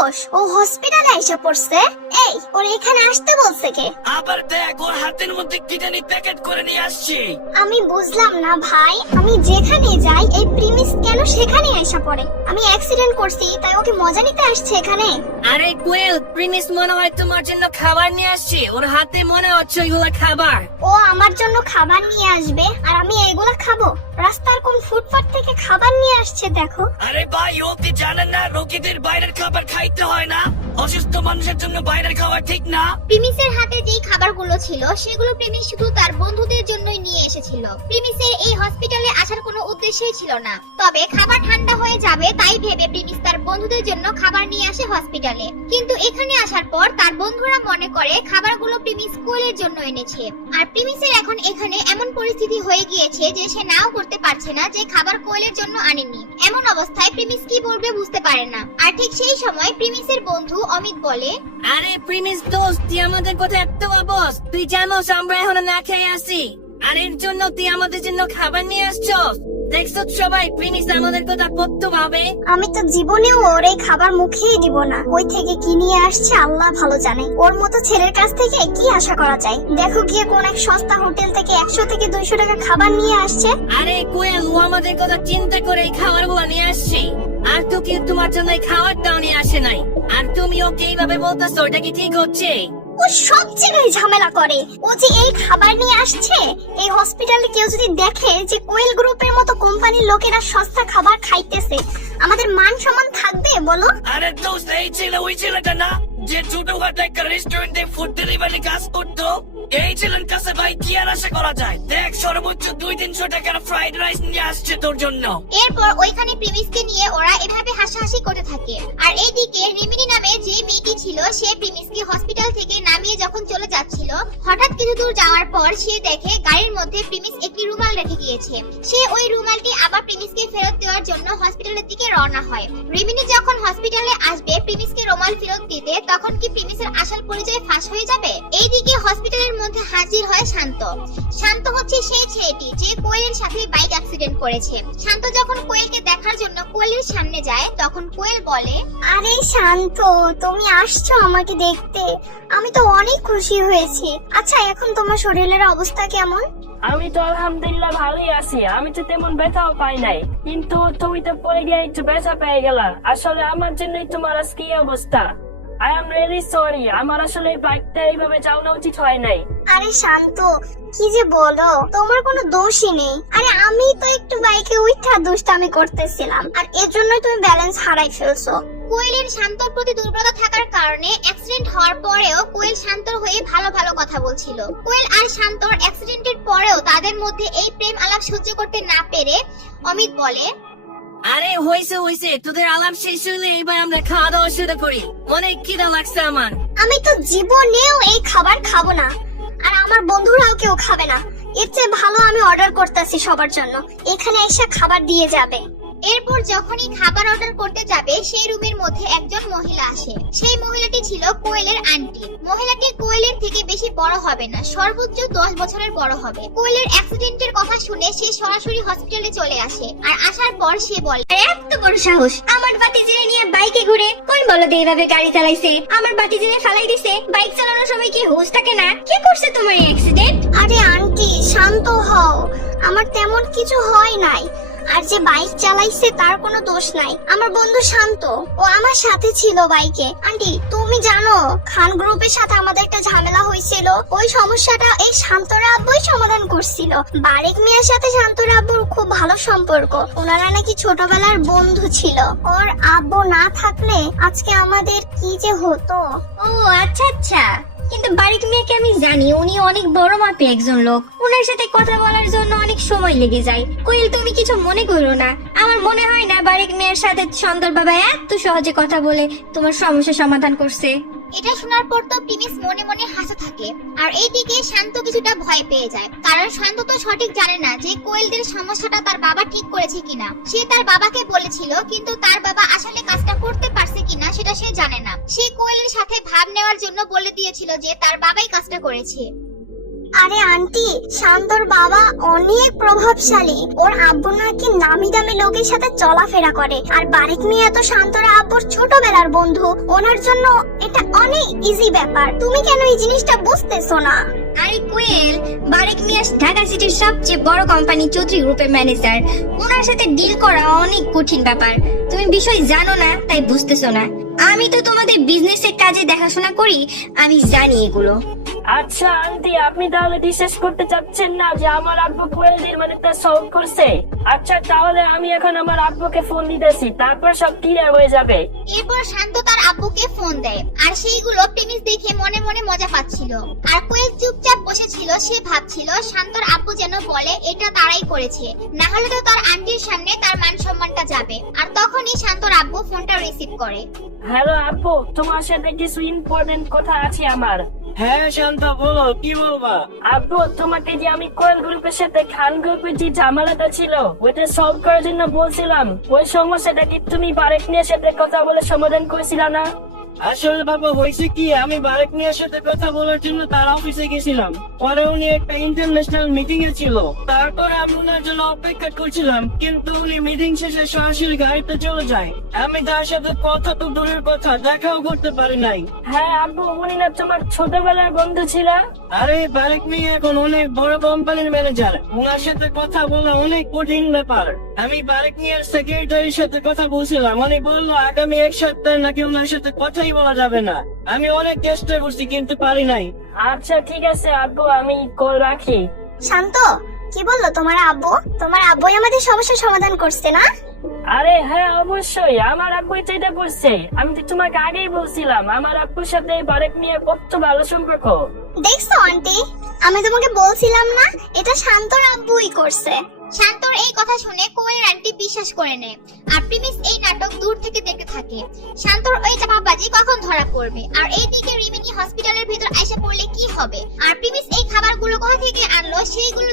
সাহস? ও হসপিটালে এসে পড়ছে? এই ওর এখানে আসতে বলছে কে? আবার দেখ ওর হাতের মধ্যে কি জানি প্যাকেট করে নিয়ে আসছি। আমি বুঝলাম না ভাই আমি যেখানে যাই এই প্রিমিস কেন সেখানে এসে পড়ে? আমি অ্যাক্সিডেন্ট করছি তাই ওকে মজা নিতে আসছে এখানে। আরে কোয়েল প্রিমিস মনে হয় তোমার জন্য খাবার নিয়ে আসছে। ওর হাতে মনে হচ্ছে ওইগুলো খাবার। ও আমার জন্য খাবার নিয়ে আসবে আর আমি এগুলা খাব। রাস্তার কোন ফুটপাত থেকে খাবার নিয়ে আসছে দেখো। আরে ভাই ও কি জানেন না রোগীদের বাইরের খাবার খাইতে হয় না। অসুস্থ মানুষের জন্য বাইরের খাবার ঠিক না। প্রিমিসের হাতে যেই খাবারগুলো ছিল সেগুলো প্রিমিস শুধু তার বন্ধুদের জন্যই নিয়ে এসেছিল। প্রিমিসের এই হসপিটালে আসার কোনো উদ্দেশ্যই ছিল না। তবে খাবার ঠান্ডা হয়ে যাবে তাই ভেবে প্রিমিস তার বন্ধুদের জন্য খাবার নিয়ে আসে হসপিটালে কিন্তু এখানে আসার পর তার বন্ধুরা মনে করে খাবারগুলো প্রিমিস কোয়েলের জন্য এনেছে। আর প্রিমিসের এখন এখানে এমন পরিস্থিতি হয়ে গিয়েছে যে সে নাও করতে পারছে না যে খাবার কোয়েলের জন্য আনেনি এমন অবস্থায় প্রিমিস কি বলবে বুঝতে পারে না। আর ঠিক সেই সময় প্রিমিসের বন্ধু অমিত বলে, আরে প্রিমিস দোস্ত, তুই আমাদের কথা এত অবস তুই জানোস, আমরা এখন না খেয়ে আসি। আর এর জন্য তুই আমাদের জন্য খাবার নিয়ে আসছস। দেখছ সবাই প্রিমিস আমাদের কথা পড়তে পাবে আমি তো জীবনেও ওর এই খাবার মুখেই দিব না। ওই থেকে কি নিয়ে আসছে আল্লাহ ভালো জানে। ওর মতো ছেলের কাছ থেকে কি আশা করা যায়? দেখো গিয়ে কোন এক সস্তা হোটেল থেকে একশো থেকে দুইশো টাকা খাবার নিয়ে আসছে। আরে কোয়েল ও আমাদের কথা চিন্তা করে এই খাবারগুলো নিয়ে আসছে। আর তো কেউ তোমার জন্য এই খাবারটাও নিয়ে আসে নাই। আর তুমি ওকে এইভাবে বলতেছো ওটা কি ঠিক হচ্ছে? ও সব জায়গায় ঝামেলা করে। ও যে এই খাবার নিয়ে আসছে, এই হসপিটালে কেউ যদি দেখে যে কোয়েল গ্রুপের মতো কোম্পানির লোকেরা সস্তা খাবার খাইতেছে, আমাদের মান সম্মান থাকবে বলো? আরে দোস্ত, এই ছেলে, ওই ছেলেটা না যে ছোটখাটো একটা রেস্টুরেন্টে ফুড ডেলিভারি কাজ করতো, এই ছেলের কাছে ভাই কি আর আশা করা যায়? দেখ, সর্বোচ্চ দুই তিনশো টাকার ফ্রাইড রাইস নিয়ে আসছে তোর জন্য। এরপর ওইখানে প্রিমিসকে নিয়ে ওরা এভাবে হাসাহাসি করতে থাকে। আর এইদিকে রিমিনি নামে যে মেয়েটি ছিল, সে প্রিমিসকে হসপিটাল থেকে নামিয়ে যখন চলে যাচ্ছিল, হঠাৎ কিছু দূর যাওয়ার পর সে দেখে গাড়ির মধ্যে প্রিমিস একটি রুমাল রেখে গিয়েছে। সে ওই রুমালটি আবার প্রিমিসকে ফেরত দেওয়ার জন্য হসপিটালের দিকে রওনা হয়। রিমিনি যখন হসপিটালে আসবে, প্রিমিসকে দিতে তখন কি প্রিমিসের আসল পরিচয় ফাঁস হয়ে যাবে? এইদিকে হসপিটালের মধ্যে হাজির হয় শান্ত। শান্ত হচ্ছে সেই ছেলেটি যে কোয়েলের সাথে বাইক অ্যাক্সিডেন্ট করেছে। শান্ত যখন কোয়েলকে দেখার জন্য কোয়েলের সামনে যায় তখন কোয়েল বলে আরে শান্ত তুমি আসছো আমাকে দেখতে। আমি তো অনেক খুশি হয়েছি। আচ্ছা এখন তোমার শরীরের অবস্থা কেমন? আমি তো আলহামদুলিল্লাহ ভালোই আছি। আমি তো তেমন ব্যথাও পাই নাই। কিন্তু তুমি তো পড়ে গিয়ে একটু ব্যথা পেয়ে গেলা। আসলে আমার জন্যই তোমার আজকে এই অবস্থা। আই এম রিয়েলি সরি আমার আসলে বাইকটা এইভাবে চালানো উচিত হয় নাই। আরে শান্ত, কি যে বলো? তোমার কোনো দোষই নেই। আরে আমি তো একটু বাইকে উঠা দুষ্টামি করতেছিলাম। আর এর জন্যই তুমি ব্যালেন্স হারাই ফেলছো। কোয়েলের শান্তর প্রতি দুর্বলতা থাকার কারণে অ্যাক্সিডেন্ট হওয়ার পরেও কোয়েল শান্তর হয়ে ভালো ভালো কথা বলছিল। কোয়েল আর শান্তর অ্যাক্সিডেন্টের পরেও তাদের মধ্যে এই প্রেম আলাপ সহ্য করতে না পেরে অমিত বলে আরে, হইছে হইছে। তোদের আলাপ শেষ হইলে এবার আমরা খাওয়া দাওয়া শুরু করি। অনেক খিদা লাগছে আমার। আমি তো জীবনেও এই খাবার খাব না। আর আমার বন্ধুরাও কেউ খাবে না। এর চেয়ে ভালো আমি অর্ডার করতেছি সবার জন্য। এখানে এসে খাবার দিয়ে যাবে। এরপর যখনই খাবার অর্ডার করতে যাবে, সেই রুমের মধ্যে একজন মহিলা আসে। সেই মহিলাটি ছিল কোয়েলের আন্টি। মহিলাটি কোয়েলের থেকে বেশি বড় হবে না, সর্বোচ্চ দশ বছরের বড় হবে। কোয়েলের অ্যাক্সিডেন্টের কথা শুনে সে সরাসরি হসপিটালে চলে আসে, আর আসার পর সে বলে এত বড় সাহস! আমার বাতিজিরে নিয়ে বাইকে ঘুরে কোন বলদে এইভাবে গাড়ি চালাইছে? আমার বাতিজিরে ফালাই দিছে, বাইক চালানোর সময় কি হুঁশ থাকে না? কে করছে তোমার অ্যাক্সিডেন্ট আরে, আন্টি, শান্ত হও। আমার তেমন কিছু হয় নাই। আর যে বাইক চালাইছে তার কোনো দোষ নাই। আমার বন্ধু শান্ত। ও আমার সাথে ছিল বাইকে। আন্টি, তুমি জানো, খান গ্রুপের সাথে আমাদের একটা ঝামেলা হয়েছিল। ওই সমস্যাটা এই শান্তরা আব্বুই সমাধান করছিল। বারেক মিয়ার সাথে শান্তরা আব্বুর খুব ভালো সম্পর্ক। ওনারা নাকি ছোটবেলার বন্ধু ছিল। ওর আব্বু না থাকলে আজকে আমাদের কি যে হতো? ও আচ্ছা আচ্ছা। কিন্তু বারিক মেয়েকে আমি জানি উনি অনেক বড় মাপে একজন লোক। ওনার সাথে কথা বলার জন্য অনেক সময় লেগে যায়। কোয়েল তুমি কিছু মনে করো না। আমার মনে হয় না বাড়ির মেয়ের সাথে সুন্দর বাবা এত সহজে কথা বলে তোমার সমস্যা সমাধান করছে। এটা শোনার পর তো প্রিমিস মনে মনে হাসা থাকে। আর এইদিকে শান্ত কিছুটা ভয় পেয়ে যায়। কারণ শান্ত তো সঠিক জানে না যে কোয়েলদের সমস্যাটা তার বাবা ঠিক করেছে কিনা। সে তার বাবাকে বলেছিল, কিন্তু তার বাবা আসলে কাজটা করতে পারছে কিনা সেটা সে জানে না। সে কোয়েলের সাথে ভাব নেওয়ার জন্য বলে দিয়েছিল যে তার বাবাই কাজটা করেছে। আরে আন্টি, শান্তর বাবা অনেক প্রভাবশালী। ওর আব্বু নাকি নামি দামি লোকের সাথে চলাফেরা করে। আর বারেক মিয়া তো শান্তর আব্বুর ছোটবেলার বন্ধু। ওনার জন্য এটা অনেক ইজি ব্যাপার। তুমি কেন এই জিনিসটা বুঝতেছো না? আরে কোয়েল, বারেক মিয়া ঢাকা সিটির সবচেয়ে বড় কোম্পানি চৌধুরী গ্রুপের ম্যানেজার। ওনার সাথে ডিল করা অনেক কঠিন ব্যাপার। তুমি বিষয় জানো না, তাই বুঝতেছো না। আমি তো তোমাদের বিজনেসের কাজে দেখাশোনা করি, আমি জানি এগুলো। আচ্ছা আন্টি আপনি তাহলে বিশ্বাস করতে চাচ্ছেন না যে আমার আব্বু কোয়েলদের মানে তা সলভ করছে? আচ্ছা তাহলে আমি এখন আমার আব্বুকে ফোন দিতেছি তারপর সব ক্লিয়ার হয়ে যাবে। এরপর শান্ত তার আব্বুকে ফোন দেয় আর সেইগুলো প্রেমিস দেখে মনে মনে মজা পাচ্ছিল। আর কোয়েল চুপচাপ বসেছিল সে ভাবছিল শান্তর আব্বু যেন বলে এটা তারাই করেছে। না হলে তো তার আন্টির সামনে তার মান সম্মানটা যাবে। আর তখনই শান্তর আব্বু ফোনটা রিসিভ করে। হ্যালো আব্বু তোমার সাথে কিছু ইম্পর্টেন্ট কথা আছে আমার। হ্যাঁ শান্ত, বলো, কি বলবা? আব্বু, তোমাকে যে আমি কোয়েল গ্রুপের সাথে খান গ্রুপের যে ঝামেলাটা ছিল, ওইটা সলভ করার জন্য বলছিলাম। ওই সমস্যাটা কি তুমি বারেক নিয়ে সাথে কথা বলে সমাধান করেছিল না? আসলে বাবা হয়েছে কি? আমি বারেক মিয়ার সাথে কথা বলার জন্য তার অফিসে গেছিলাম। পরে উনি একটা ইন্টারন্যাশনাল মিটিং এ ছিল। তারপরে আমি জন্য অপেক্ষা করছিলাম কিন্তু উনি মিটিং শেষে সরাসরি গাড়িতে চলে যায়। আমি তার সাথে কথা তো দূরের কথা দেখাও করতে পারি নাই। হ্যাঁ আব্বু উনি না তোমার ছোটবেলার বন্ধু ছিল? আরে বারেক মিয়া এখন অনেক বড় কোম্পানির ম্যানেজার ওনার সাথে কথা বলা অনেক কঠিন ব্যাপার। আমি বারেক মিয়ার সেক্রেটারির সাথে কথা বলছিলাম। উনি বলল আগামী এক সপ্তাহে নাকি ওনার সাথে কথাই বলা যাবে না। আমি অনেক চেষ্টা করছি কিন্তু পারি নাই। আচ্ছা ঠিক আছে আব্বু আমি কল রাখি। শান্ত কি বলল তোমার আব্বু? তোমার আব্বুই আমাদের সমস্যার সমাধান করছে না? আরে হ্যাঁ অবশ্যই আমার আব্বু এটা করছে। আমি তো তোমাকে আগেই বলছিলাম আমার আব্বুর সাথে বারেক নিয়ে কত ভালো সম্পর্ক। দেখছ আন্টি আমি তোমাকে বলছিলাম না এটা শান্তর আব্বুই করছে। শান্তর এই কথা শুনে কোয়েলের আন্টি বিশ্বাস করে নেয়, আর প্রিমিস এই নাটক দূর থেকে দেখতে থাকে। শান্তর ওই চাপাবাজি কখন ধরা পড়বে? আর এই দিকে রিমিনি হসপিটালের ভিতর আইসা পড়লে কি হবে? আর প্রিমিস এই খাবারগুলো কোথা থেকে আনলো? সেইগুলো